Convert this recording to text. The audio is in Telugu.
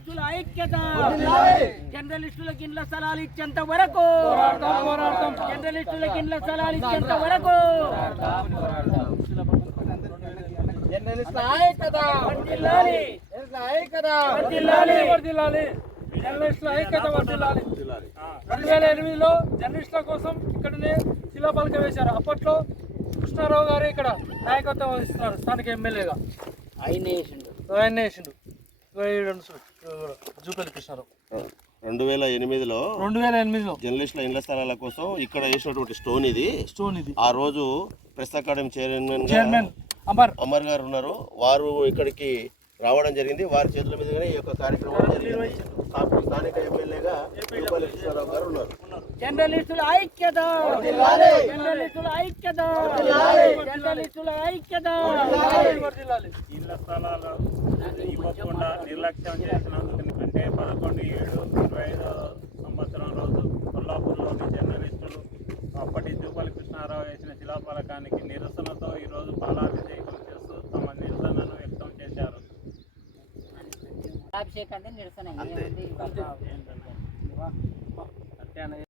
జర్నలిస్టుల ఐక్యత. జర్నలిస్టులకు ఇండ్ల స్థలాలు ఇచ్చేంత వరకు. జర్నలిస్టులకు ఇండ్ల స్థలాలు ఇచ్చేంత వరకు. జర్నలిస్టుల ఐక్యత. వర్ధిల్లాలి. జర్నలిస్టుల ఐక్యత. వర్ధిల్లాలి. వర్ధిల్లాలి జర్నలిస్టుల ఐక్యత వర్ధిల్లాలి రెండు వేల ఎనిమిదిలో జర్నలిస్టుల కోసం ఇక్కడనే శిలాపలక వేశారు. అప్పట్లో కృష్ణారావు గారు ఇక్కడ నాయకత్వం వహిస్తున్నారు స్థానిక ఎమ్మెల్యేగా. ఆయన వేసిండు. ఆయన వేసిండు. జూపల్లి కృష్ణారావు రెండు వేల ఎనిమిదిలో రెండు వేల ఎనిమిదిలో. జర్నలిస్టుల ఇండ్ల స్థలాల కోసం ఇక్కడ వేసినటువంటి స్టోన్ ఇది. స్టోన్ ఇది. ఆ రోజు press academy chairman chairman Amar Amar garu ఉన్నారు. వారు ఇక్కడికి రావడం జరిగింది. వారి చేతుల మీదుగానే ఈ యొక్క కార్యక్రమం స్థానిక ఎమ్మెల్యేగా జూపల్లి కృష్ణారావు గారు ఉన్నారు. జర్నలిస్టుల ఐక్యత. జర్నలిస్టుల ఐక్యత. జర్నలిస్టుల ఐక్యత. ఇళ్ళ స్థలాలు ఇవ్వకుండా నిర్లక్ష్యం చేసినందుకు అంటే పదకొండు ఏడు ఇరవై ఐదో సంవత్సరం రోజు కొల్లాపూర్లోని జర్నలిస్టులు అప్పటి జూపల్లి కృష్ణారావు వేసిన శిలాఫలకానికి నిరసనతో ఈరోజు పాలాభిషేకం చేస్తూ తమ నిరసనను వ్యక్తం చేశారు. అభిషేకాన్ని నిరసన